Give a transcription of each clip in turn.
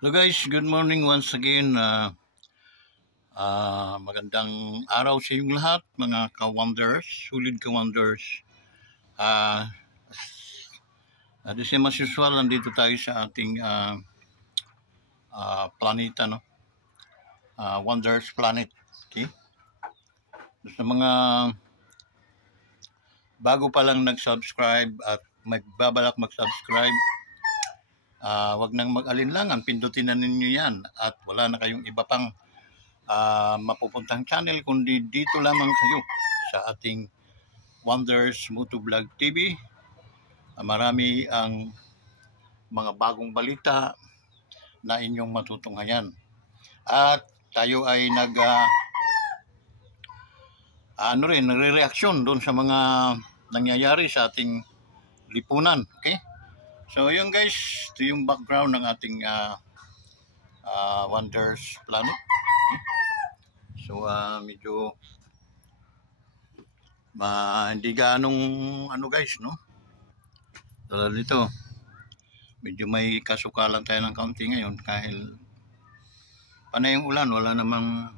Hello guys, good morning once again. Magandang araw sa inyong lahat, mga ka-wonders, sulit ka-wonders. The same as usual, nandito tayo sa ating planeta, no? Wonders Planet. Okay? Sa mga bago pa lang nag-subscribe at magbabalak mag-subscribe, wag nang mag-alinlangan, pindutin na ninyo yan at wala na kayong iba pang mapupuntang channel kundi dito lamang kayo sa ating Wonders Motovlog TV. Marami ang mga bagong balita na inyong matutunghayan at tayo ay nagre-reaksyon doon sa mga nangyayari sa ating lipunan. Okay, so yun guys, ito yung background ng ating Wonders Planet. Okay? So medyo hindi ganong guys, no? Tulad nito, medyo may kasukalan tayo ng kaunti ngayon dahil panay yung ulan, wala namang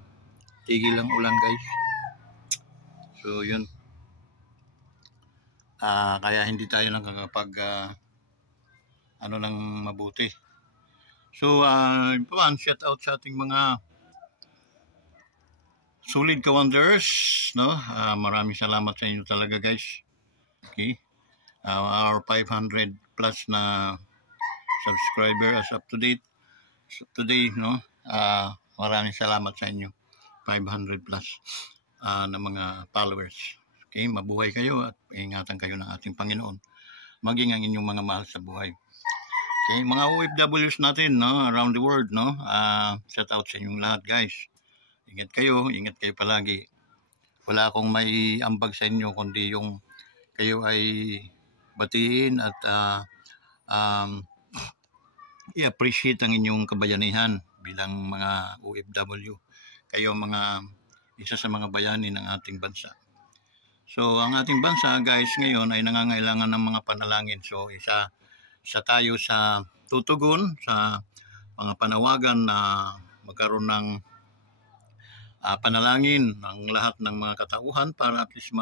tigil ang ulan guys. So yun, kaya hindi tayo nakakapag ng mabuti. So shout out sa ating mga solid ka-wonders, no? Maraming salamat sa inyo talaga guys. Okay, our 500 plus na subscriber as up to date today, no? Maraming salamat sa inyo, 500 plus na mga followers. Okay, mabuhay kayo at ingatan kayo ng ating Panginoon, maging ang inyong mga mahal sa buhay. Okay, mga OFWs natin, no, around the world, no? Shout out sa inyong lahat guys. Ingat kayo palagi. Wala akong may ambag sa inyo kundi yung kayo ay batiin at i-appreciate ang inyong kabayanihan bilang mga OFW. Kayo mga isa sa mga bayani ng ating bansa. So ang ating bansa guys ngayon ay nangangailangan ng mga panalangin. So isa tayo sa tutugon sa mga panawagan na magkaroon ng panalangin ng lahat ng mga katauhan para at least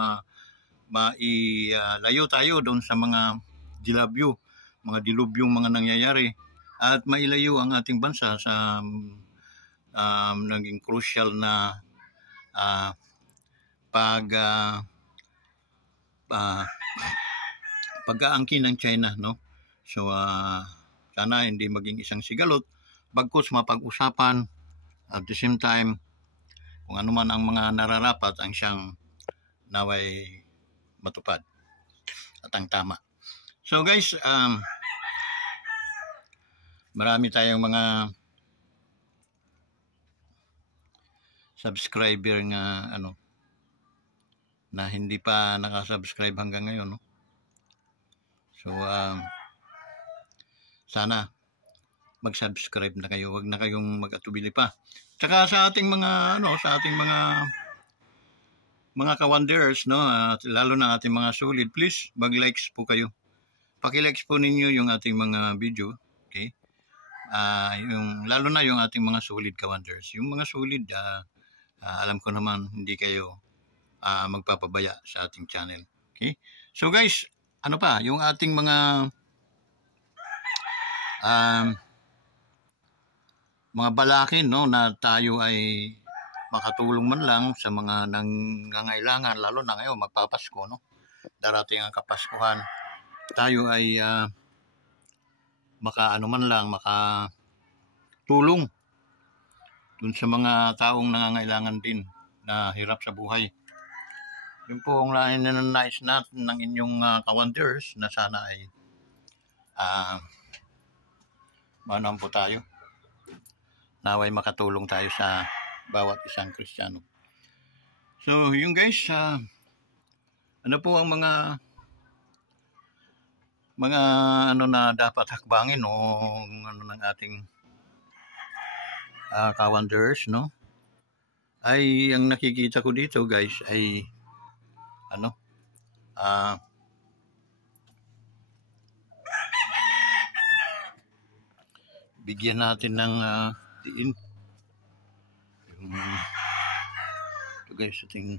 mailayo tayo doon sa mga dilubyong mga nangyayari at mailayo ang ating bansa sa naging crucial na pag-aangkin ng China, no? So sana hindi maging isang sigalot, bagkus mapag-usapan at the same time kung ano man ang mga nararapat ang siyang naway matupad at ang tama. So guys, marami tayong mga subscriber nga na hindi pa nakasubscribe hanggang ngayon, no? So sana mag-subscribe na kayo, wag na kayong mag-atubili pa. Tsaka sa ating mga mga ka-wonders, no, lalo na ating mga solid, please mag-likes po kayo. Paki-likes po ninyo yung ating mga video, okay? Yung lalo na yung ating mga solid ka-wonders. Yung mga solid, alam ko naman hindi kayo magpapabaya sa ating channel. Okay? So guys, yung ating mga balakin, no, na tayo ay makatulong man lang sa mga nangangailangan, lalo na ngayon magpapasko, no? Darating ang Kapaskuhan. Tayo ay makatulong dun sa mga taong nangangailangan din na hirap sa buhay. Yun po ang nais natin ng inyong ka-wonders na sana ay manam po tayo. Naway makatulong tayo sa bawat isang Kristiyano. So yung guys, ano po ang mga na dapat hakbangin o ng ating ka-wonders, no? Ay ang nakikita ko dito guys ay bigyan natin ng diin. Ito guys, ito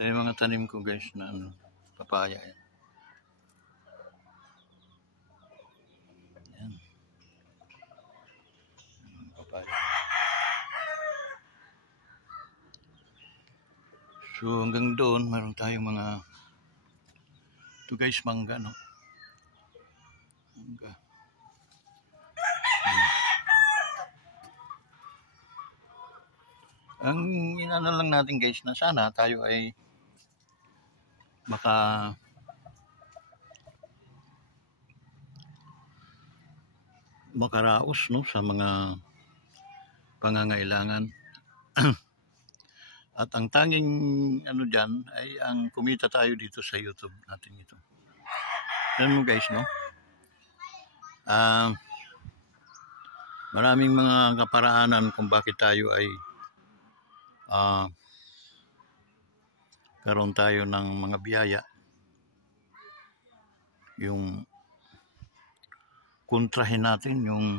yung mga tanim ko guys na papaya. Yan. Papaya. So hanggang doon, meron tayong mga ito guys, mangga, no? Mangga. Ang inano lang natin guys na sana tayo ay makaraos, no, sa mga pangangailangan. At ang tanging ano dyan ay ang kumita tayo dito sa YouTube natin ito. Alam mo guys, no? Maraming mga kaparaanan kung bakit tayo ay karoon tayo ng mga biyaya. Yung kontrahin natin yung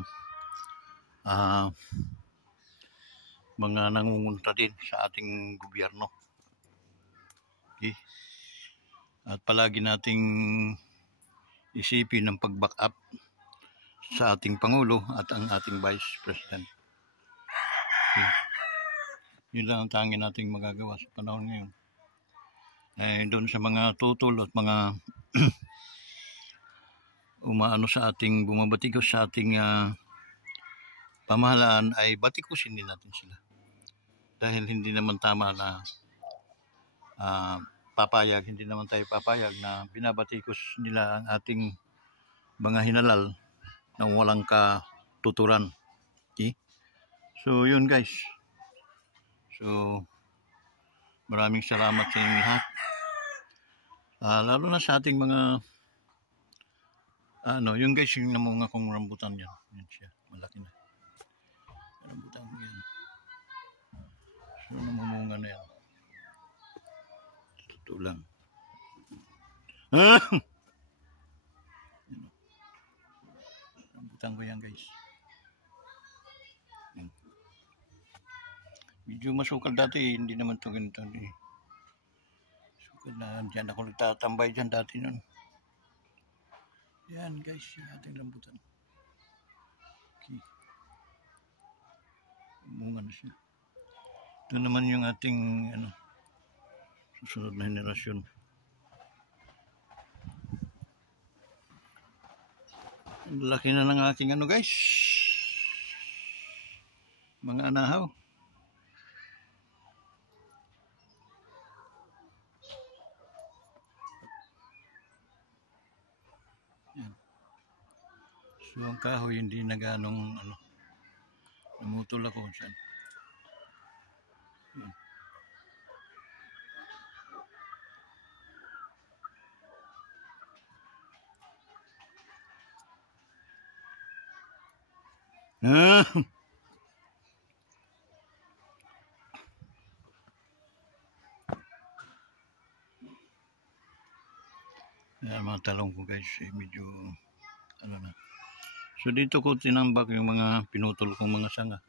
mga nangungunta din sa ating gobyerno. Okay? At palagi nating isipin ang pag-back up sa ating Pangulo at ang ating Vice President. Okay. Yun lang ang tanging nating magagawa sa panahon ngayon. Doon sa mga tutol at mga umaano sa ating bumabatikos sa ating pamahalaan ay batikusin din natin sila. Dahil hindi naman tama na hindi naman tayo papayag na binabatikos nila ang ating mga hinalal na walang katuturan. Okay? So yun guys. So maraming salamat sa inyo lahat. Lalo na sa ating mga yung guys, yung namunga kong rambutan yan. Yan siya, malaki na. Rambutan ko yan. So namunga na yan. Totoo lang. Rambutan ko yan guys. Yan. Medyo masukal dati, hindi naman ito ganito. Sukal na, dyan ako nagtatambay dyan dati nun. Yan guys, yung ating rambutan. Okay. Bunga na siya. Ito naman yung ating susunod na henerasyon. Laki na ng aking guys. Mga anahaw. Yan. So ang kahoy hindi na ganong namutol ako dyan. Mga talong ko guys, medyo na. So dito ko tinambak yung mga pinutol kong mga sanga.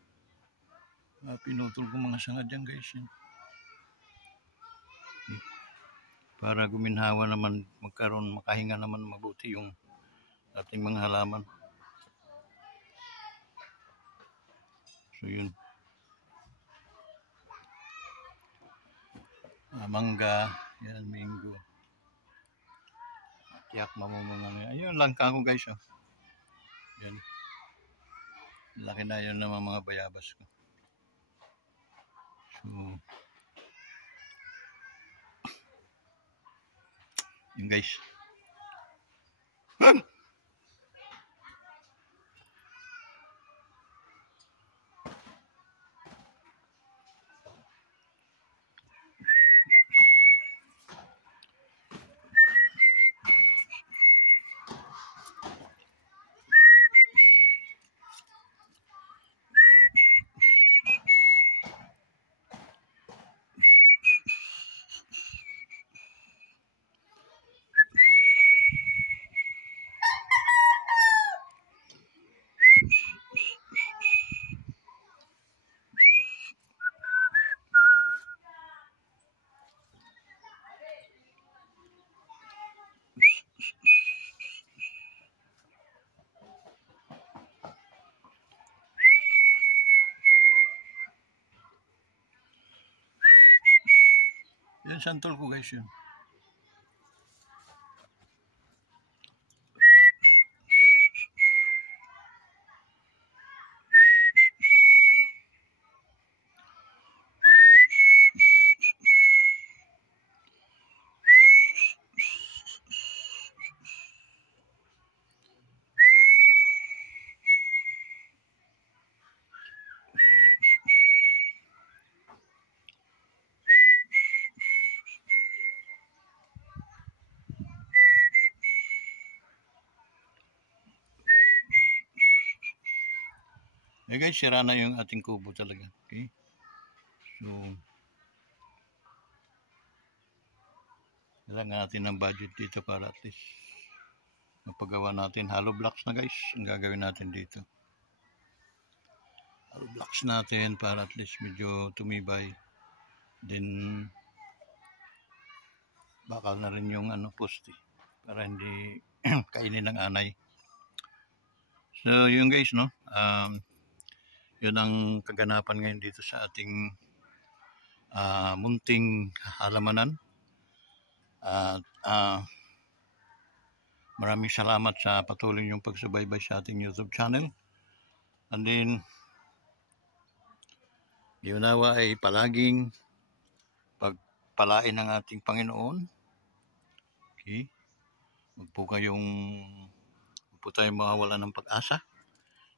Pinutol kong mga sanga dyan guys. Yan. Okay. Para guminhawa naman, makahinga naman mabuti yung ating mga halaman. So yun. Mangga, yan, mango. Tiyak mamumunga na. Ayun lang ka ko guys. Yan. Laki na yun ng mga bayabas ko. So, yun guys. santol ko guys yun. Eh guys, sira na yung ating kubo talaga. Okay? So, kailangan natin ng budget dito para at least mapagawa natin. Hollow blocks na guys, ang gagawin natin dito. Hollow blocks natin para at least medyo tumibay. Then, bakal na rin yung poste para hindi kainin ng anay. So, yun guys, no? Yun ang kaganapan ngayon dito sa ating munting halamanan. At maraming salamat sa patuloy yung pagsubaybay sa ating YouTube channel. And then, yunawa ay palaging pagpalain ng ating Panginoon. Okay? Huwag po tayong mawawala ng pag-asa.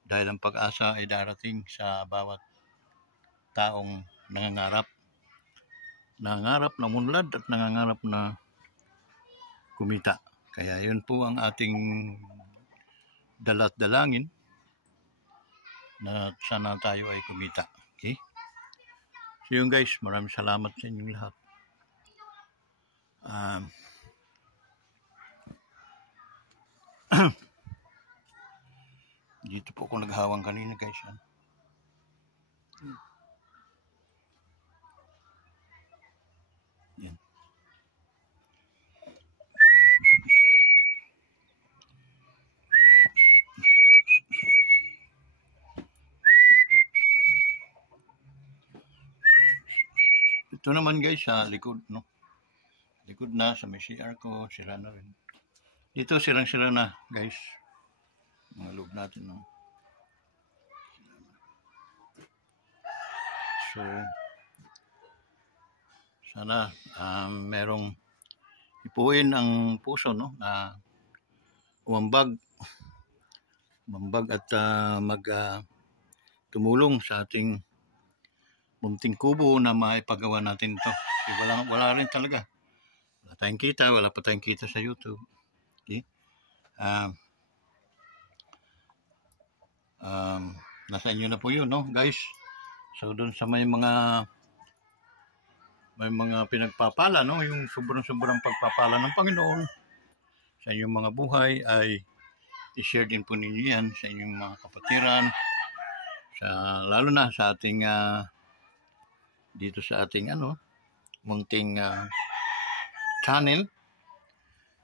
Dahil ang pag-asa ay darating sa bawat taong nangangarap na munlad at nangangarap na kumita. Kaya yun po ang ating dalat dalangin na sana tayo ay kumita. Okay? So yun guys, maraming salamat sa inyong lahat. Dito po ako naghawang kanina guys. Yan. Ito naman guys sa likod, no? Likod na sa may CR ko, sira na rin. Dito sirang-sira na guys. Mga loob natin, no? So, sana merong ipuin ang puso, no? Na umambag at tumulong sa ating munting kubo na maipagawa natin ito. Wala rin talaga. Wala tayong kita, wala pa tayong kita sa YouTube. Okay? Nasa inyo na po yun, no, guys. So, doon sa may mga pinagpapala, no, yung sobrang pagpapala ng Panginoon sa inyong mga buhay ay i-share din po ninyo yan sa inyong mga kapatiran, lalo na sa ating dito sa ating munting channel,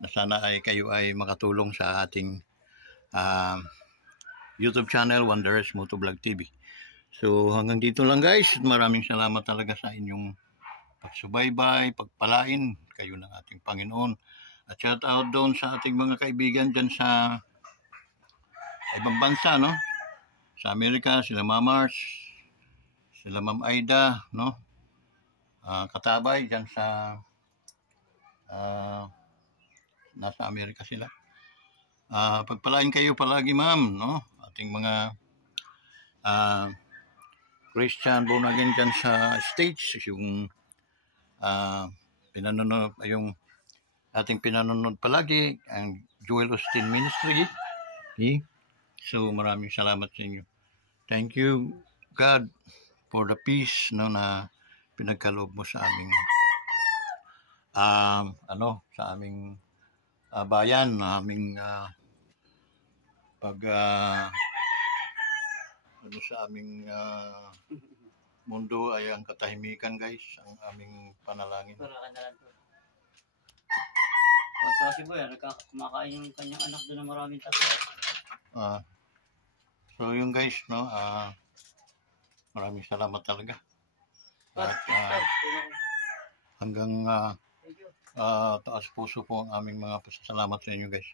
na sana ay kayo ay makatulong sa ating YouTube channel, Wanderers Motovlog TV. So hanggang dito lang guys. Maraming salamat talaga sa inyong pagsubaybay, pagpalain kayo ng ating Panginoon. At shout out doon sa ating mga kaibigan dyan sa ibang bansa, no? Sa Amerika, sila Mamars, sila Ma'am Aida, no? Katabay dyan sa nasa Amerika sila. Pagpalain kayo palagi, ma'am, no? Ating mga Christian born again dyan sa States, yung yung ating pinanonood palagi, ang Joel Austin Ministry. Okay? So maraming salamat sa inyo. Thank you God for the peace, no, na pinagkaloob mo sa aming sa aming bayan, na aming sa aming mundo ay ang katahimikan guys, ang aming panalangin. Kasi boy, kumakain yung kanyang anak doon na maraming tato. So yung guys, no, maraming salamat talaga. At hanggang taas puso po ang aming mga pasasalamat sa inyo guys.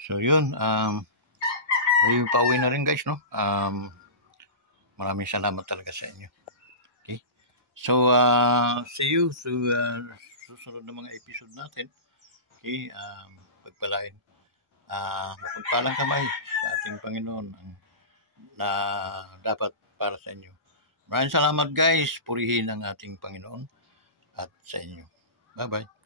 So yun, may pauwi na rin guys, no? Maraming salamat talaga sa inyo. Okay? So, see you sa susunod na mga episode natin. Okay? Pagpalain. Mapagpalang kamay sa ating Panginoon na dapat para sa inyo. Maraming salamat guys. Purihin ang ating Panginoon at sa inyo. Bye-bye.